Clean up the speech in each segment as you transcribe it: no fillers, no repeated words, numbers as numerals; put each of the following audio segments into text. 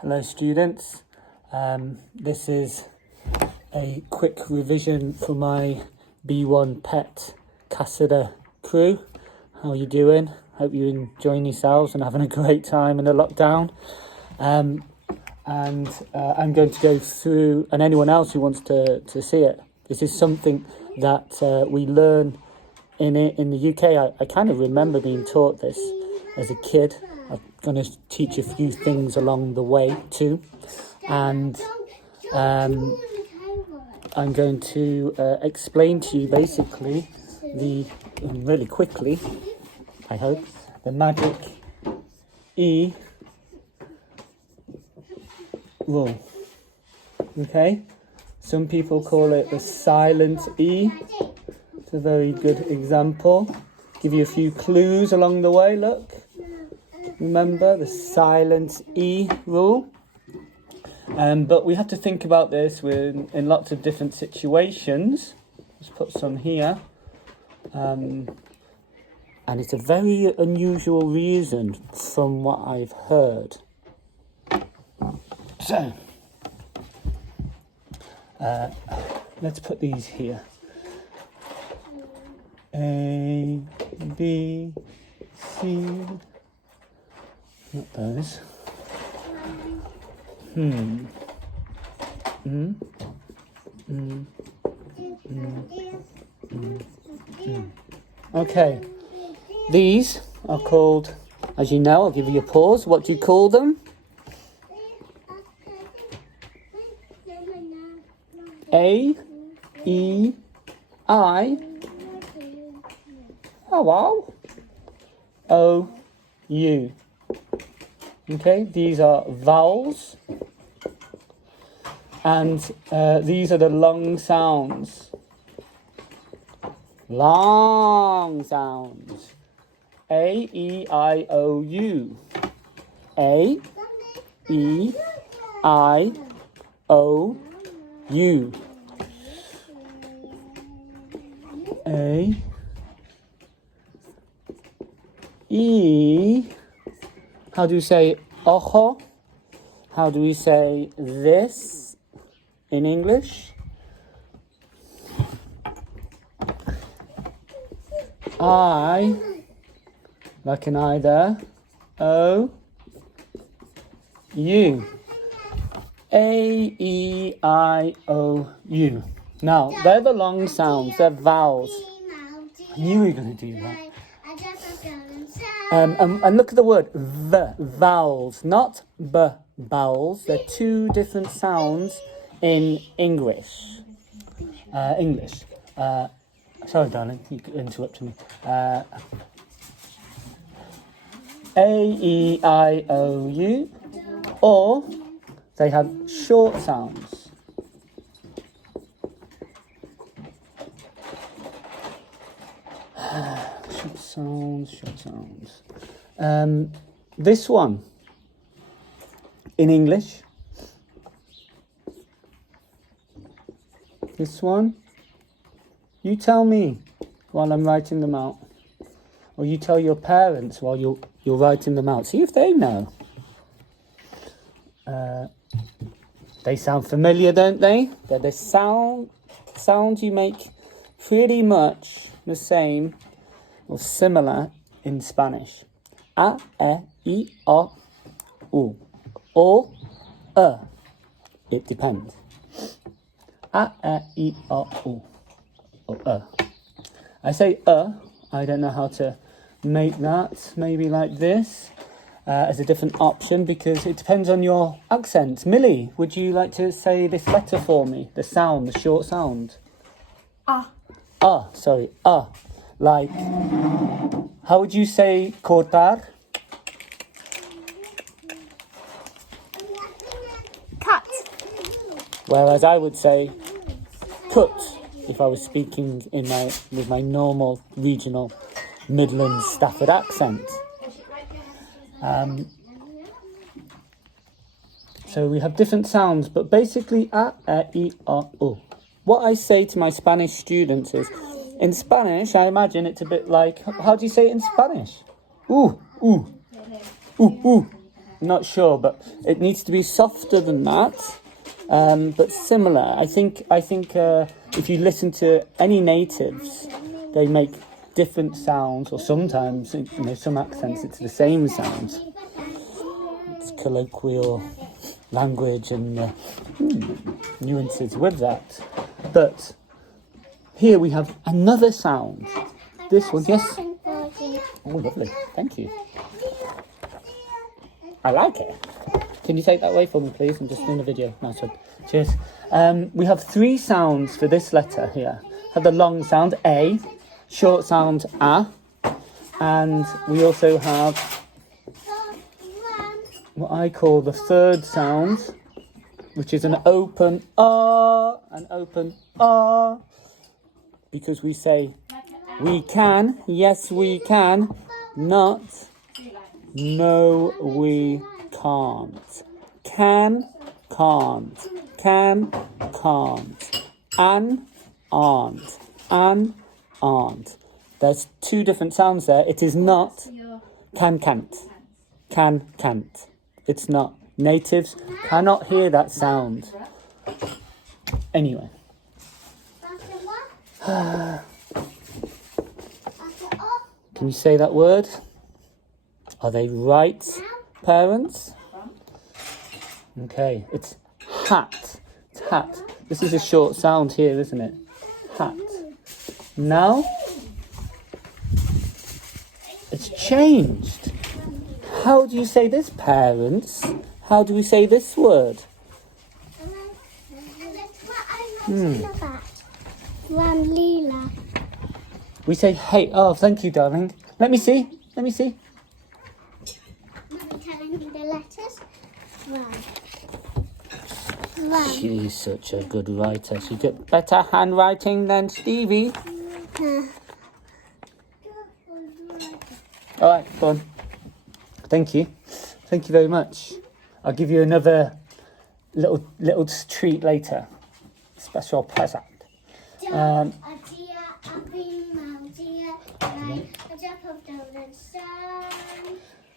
Hello students, this is a quick revision for my B1 Pet Cassida crew. How are you doing? Hope you're enjoying yourselves and having a great time in the lockdown. I'm going to go through, and anyone else who wants to see it, this is something that we learn in the UK. I kind of remember being taught this as a kid. I'm going to teach a few things along the way too, and I'm going to explain to you basically really quickly, I hope, the magic E rule. Okay, some people call it the silent E. It's a very good example. Give you a few clues along the way. Look. Remember the silent E rule. But we have to think about this in lots of different situations. Let's put some here. And it's a very unusual reason from what I've heard. So, let's put these here. A, B, C... Not those. Okay. These are called, as you know, I'll give you a pause. What do you call them? A, E, I, wow, O, U. Okay, these are vowels, and these are the long sounds. Long sounds. A, E, I, O, U. A, E, I, O, U. A, E. How do you say ojo? How do we say this in English? I, like an I there. O, U. A, E, I, O, U. Now, they're the long sounds, they're vowels. I knew you were going to do that. And look at the word vowels, not bowels. They're two different sounds in English. Sorry, darling, you interrupted me. A, E, I, O, U, or they have short sounds. Short sounds. This one, in English. This one. You tell me while I'm writing them out. Or you tell your parents while you're writing them out. See if they know. They sound familiar, don't they? They're the sounds you make pretty much the same or similar in Spanish. A, E, I, O, U. Or It depends. A, E, I, O. Or I say I don't know how to make that. Maybe like this as a different option because it depends on your accent. Millie, would you like to say this letter for me? The sound, the short sound. Sorry. Like, how would you say cortar? Cut. Whereas I would say cut if I was speaking with my normal regional Midlands Stafford accent. So we have different sounds, but basically A, E, I, O. What I say to my Spanish students is, in Spanish, I imagine it's a bit like, how do you say it in Spanish? Ooh. Not sure, but it needs to be softer than that, but similar. I think if you listen to any natives, they make different sounds, or sometimes, some accents, it's the same sound. It's colloquial language and nuances with that. But here we have another sound. This one, yes. Oh, lovely. Thank you. I like it. Can you take that away for me, please? I'm just doing a video. Nice one. Cheers. We have 3 sounds for this letter here. Have the long sound, A, short sound, A, and we also have what I call the third sound, which is an open R, an open R, because we say we can, yes we can, not no we can't. Can, can't. Can, can't. An, aren't. An, aren't. There's 2 different sounds there. It is not can, can't. Can, can't. It's not. Natives cannot hear that sound. Anyway. Can you say that word? Are they right, parents? Okay, it's hat. It's hat. This is a short sound here, isn't it? Hat. Now, it's changed. How do you say this, parents? How do we say this word? Lila. We say hey. Oh, thank you, darling. Let me see. Let me see. Telling the letters. One. She's such a good writer. She got better handwriting than Stevie. All right, go on. Thank you. Thank you very much. I'll give you another little treat later. Special present.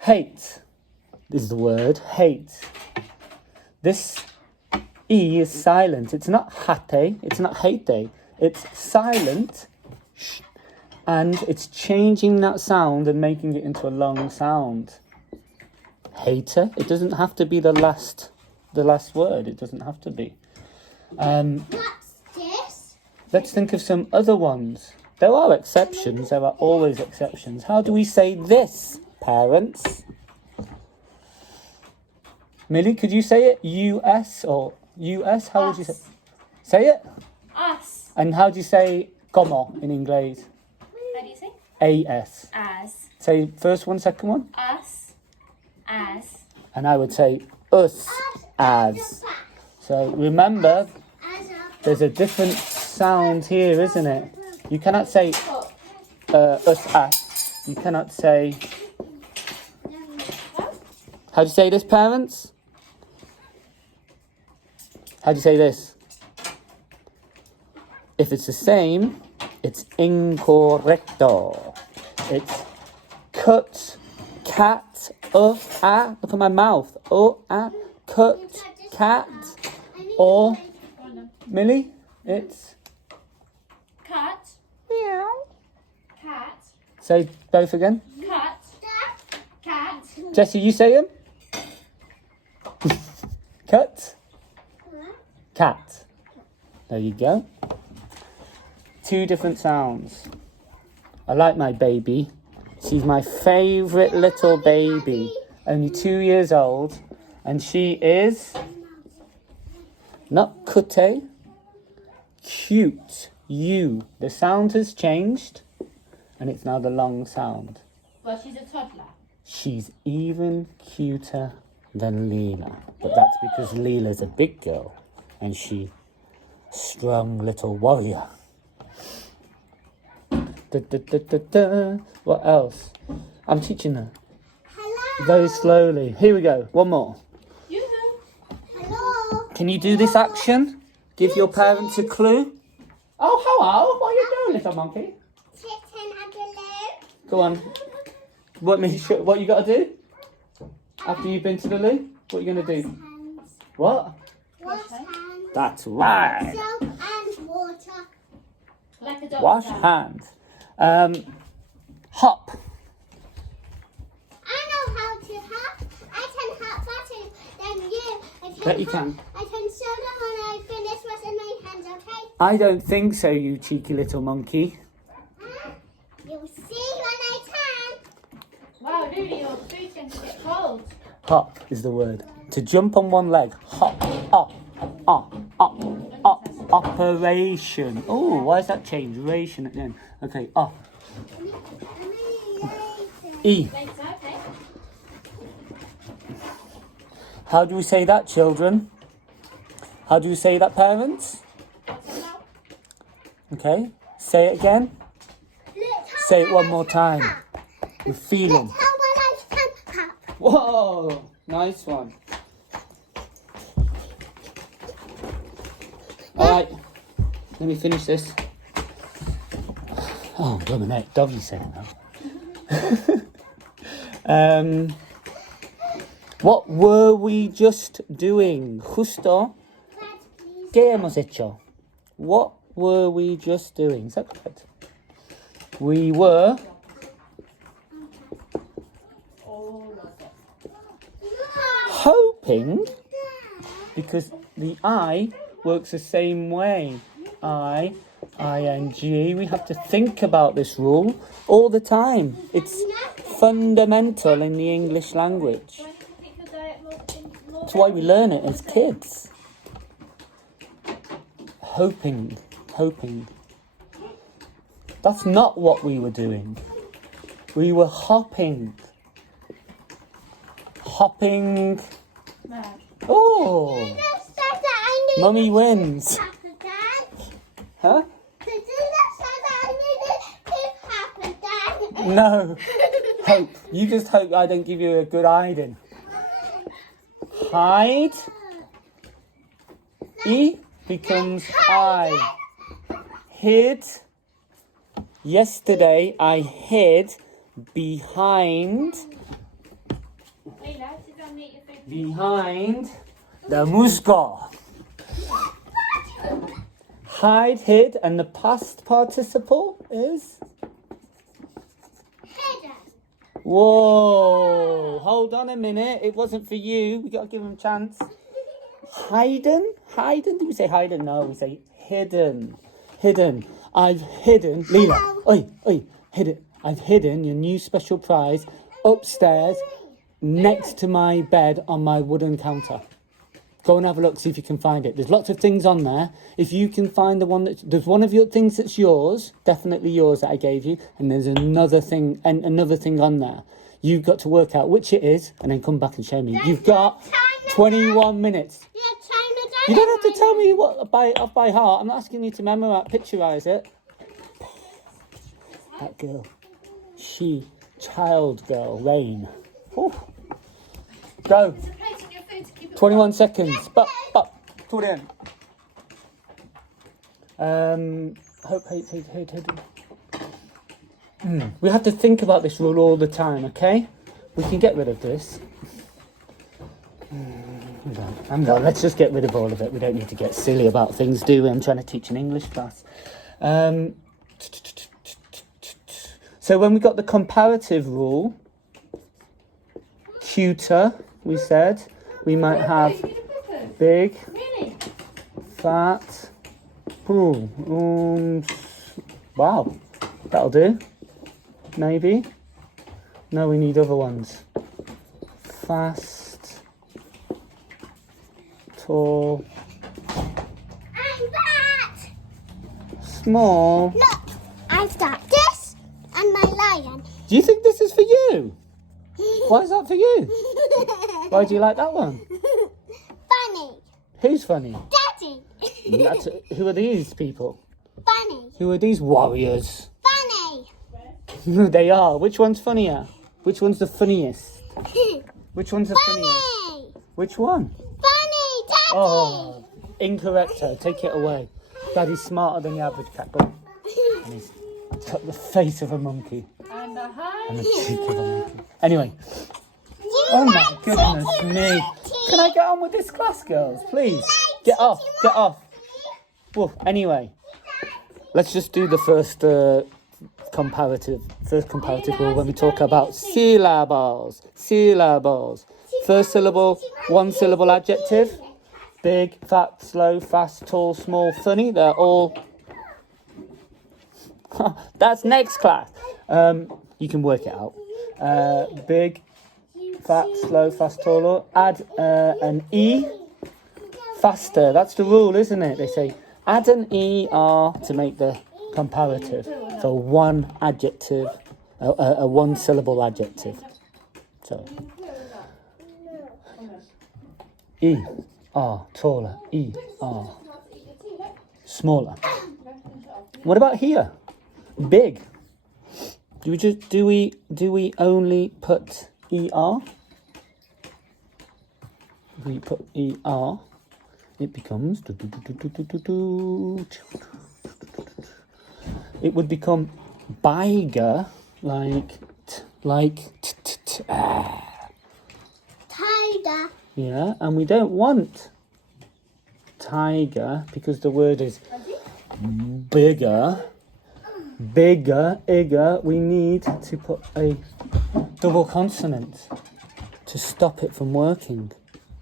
Hate. This is the word. Hate. This E is silent. It's not hate. It's not hate. It's silent. And it's changing that sound and making it into a long sound. Hater. It doesn't have to be the last word. It doesn't have to be. What's this? Let's think of some other ones. There are exceptions. There are always exceptions. How do we say this, parents? Millie, could you say it? US or US? How would you say? Say it. Us. And how do you say como in English? How do you say? AS. As. Say first one, second one. Us. As. And I would say us as. So remember, there's a different sound here, isn't it? You cannot say us as. You cannot say... How do you say this, parents? How do you say this? If it's the same, it's incorrecto. It's cut, cat, look at my mouth, cut, cat, or, Millie, it's... Cut. Meow. Cat. Say both again. Cut. Cat. Jessie, you say them. Cut, cat. There you go. 2 different sounds. I like my baby. She's my favourite little baby. Only 2 years old. And she is... not cutte. Cute. U. The sound has changed. And it's now the long sound. But she's a toddler. She's even cuter than Leela. But that's because Leela's a big girl. And she's a strong little warrior. Da, da, da, da, da. What else? I'm teaching her. Hello. Very slowly. Here we go. One more. Hello. Can you do this action? Give your parents a clue. Oh, hello. What are you doing, little monkey? Kitten and balloon. Go on. What you got to do? After you've been to the loo, what are you going to do? Hands. What? Wash hands. That's right. Soap and water. Like a dog. Wash hands. Hop. I know how to hop. I can hop faster than you. Bet you can. I can show them when I finish washing my hands, okay? I don't think so, you cheeky little monkey. Huh? You'll see when I can. Wow, Lily, your food's going to get cold. Hop is the word. To jump on one leg. Hop. Up. Up. Up. Up. Operation. Oh, why is that change? Ration at the end. Okay, up. E. Later, okay. How do we say that, children? How do we say that, parents? Okay, say it again. Say it one more time. With feeling. How when I can hop. Whoa, nice one. All right, let me finish this. Oh, blooming heck, doggy said it now. What were we just doing? Justo, ¿qué hemos hecho? What were we just doing? Is that correct? We were hoping, because the I works the same way. I-N-G. We have to think about this rule all the time. It's fundamental in the English language. Do I need to think your diet more? That's why we learn it as kids. Hoping. That's not what we were doing. We were hopping. Hopping. Oh, Just said that I knew Mummy this wins. happened, Dad. Huh? Did you just say that I knew this happened, Dad? No. Hope. You just hope I don't give you a good hiding. Hide. E becomes I. Hid. Yesterday I hid behind Leila, sit down and eat your food. behind the musgo. Hide, hid, and the past participle is. Hidden. Whoa! Hold on a minute. It wasn't for you. We got to give him a chance. Hidden? Hidden? Did we say hidden? No, we say hidden. Hidden. I've hidden. Leela. Oi, hidden. I've hidden your new special prize upstairs next to my bed on my wooden counter. Go and have a look, see if you can find it. There's lots of things on there. If you can find the one there's one of your things that's yours, definitely yours that I gave you, and there's another thing on there. You've got to work out which it is and then come back and show me. You've got 21 minutes. Yeah, China done You it don't have to right tell now. me what by heart. I'm not asking you to picturise it. That girl. Child girl, Rain. Ooh. Go. There's a place on your food to keep it 21 seconds. But, to the end. Hope. We have to think about this rule all the time, okay? We can get rid of this. I'm done. Let's just get rid of all of it. We don't need to get silly about things, do we? I'm trying to teach an English class. So when we got the comparative rule, cuter, we said, we might have big, Really? fat, wow, that'll do, maybe. No, we need other ones. Fast, tall, I'm that. small. Look, I've got this and my lion. Do you think this is for you? Why is that for you? Why do you like that one? Bunny. Who's funny? Daddy. Who are these people? Bunny. Who are these warriors? Bunny. They are. Which one's funnier? Which one's the funniest? Which one's the funniest? Bunny. Which one? Bunny. Daddy. Oh, incorrect. Take it away. Daddy's smarter than the average cat. Go on. And he's got the face of a monkey And behind and the cheek of a monkey. Anyway, Do you Oh my goodness me. Can I get on with this class, girls? Please. Get off. Get off. Well, anyway, let's just do the first comparative rule when we talk about syllables. Syllables. First syllable, one syllable adjective. Big, fat, slow, fast, tall, small, funny. They're all... That's next class. You can work it out. Big, fat, slow, fast, tall. Add an E. Faster. That's the rule, isn't it? They say add an ER to make the comparative. So one adjective, a one syllable adjective. So ER, taller. ER, smaller. What about here? Big. Do we only put ER? If we put ER, it becomes... It would become bigger, like... Tiger. Yeah, and we don't want tiger because the word is bigger. Bigger. We need to put a double consonant to stop it from working.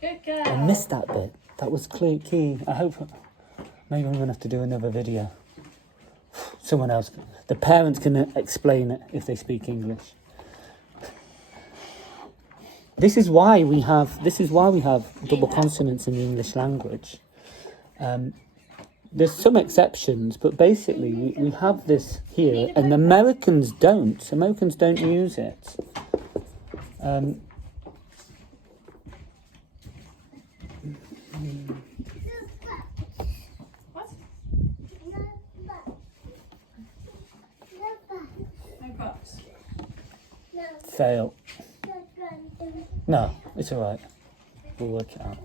Good girl. I missed that bit. That was key. I hope... Maybe I'm going to have to do another video. Someone else. The parents can explain it if they speak English. This is why we have double consonants in the English language. There's some exceptions, but basically we have this here, and Americans don't. Americans don't use it. What? No bucks. Fail. No, it's all right. We'll work it out.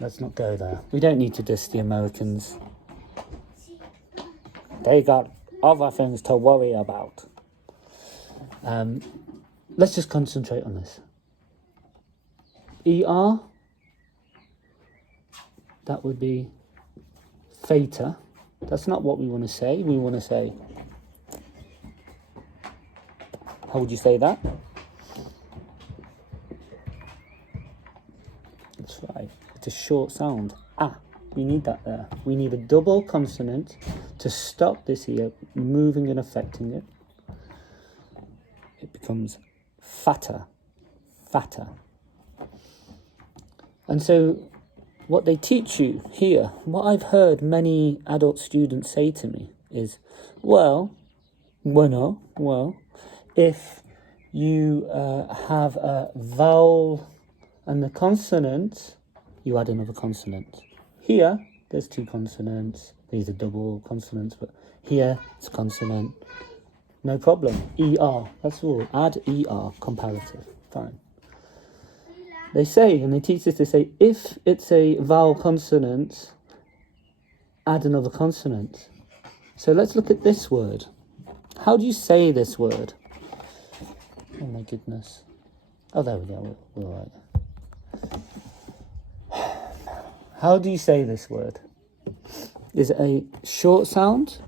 Let's not go there. We don't need to diss the Americans. They got other things to worry about. Let's just concentrate on this. ER, that would be theta. That's not what we want to say. We want to say... How would you say that? That's right. It's a short sound. Ah, we need that there. We need a double consonant to stop this here moving and affecting it. It becomes fatter. Fatter. And so what they teach you here, what I've heard many adult students say to me is, if you have a vowel and the consonant, you add another consonant. Here, there's two consonants. These are double consonants, but here it's a consonant. No problem. ER, that's all. Add ER, comparative. Fine. They say, and they teach us to say, if it's a vowel consonant, add another consonant. So let's look at this word. How do you say this word? Oh my goodness. Oh, there we go. We're all right. How do you say this word? Is it a short sound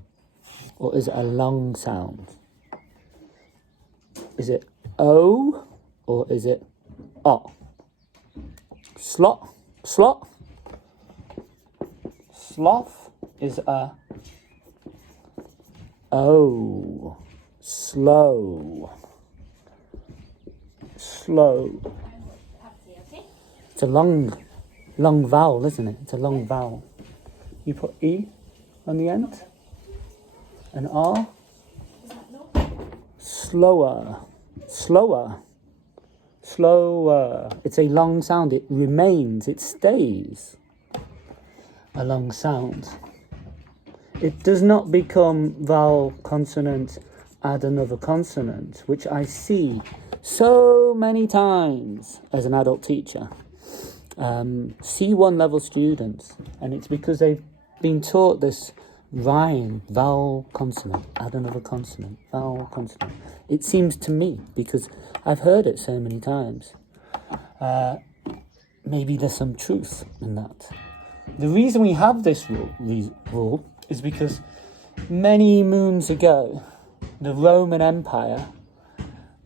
or is it a long sound? Is it O or is it O? Slot. Sloth is a O. Slow. It's a long vowel, isn't it? It's a long vowel. You put E on the end, and R. Slower. It's a long sound. It remains. It stays a long sound. It does not become vowel, consonant, add another consonant, which I see so many times as an adult teacher. C1 level students, and it's because they've been taught this rhyme, vowel, consonant, add another consonant, vowel, consonant. It seems to me, because I've heard it so many times, maybe there's some truth in that. The reason we have this rule is because many moons ago, the Roman Empire,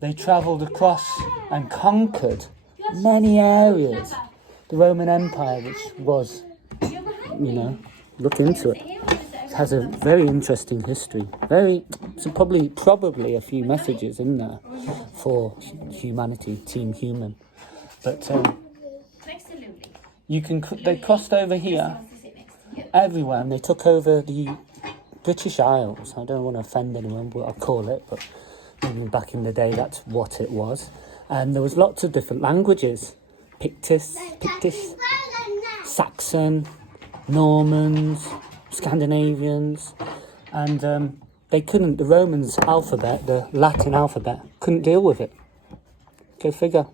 they travelled across and conquered many areas. The Roman Empire, which was, look into it. It has a very interesting history. Probably a few messages in there for humanity, Team Human. But they crossed over here, everywhere, and they took over the British Isles. I don't want to offend anyone, but I'll call it, but maybe back in the day that's what it was. And there was lots of different languages. Pictish, Saxon, Normans, Scandinavians, and the Romans' alphabet, the Latin alphabet, couldn't deal with it. Go figure.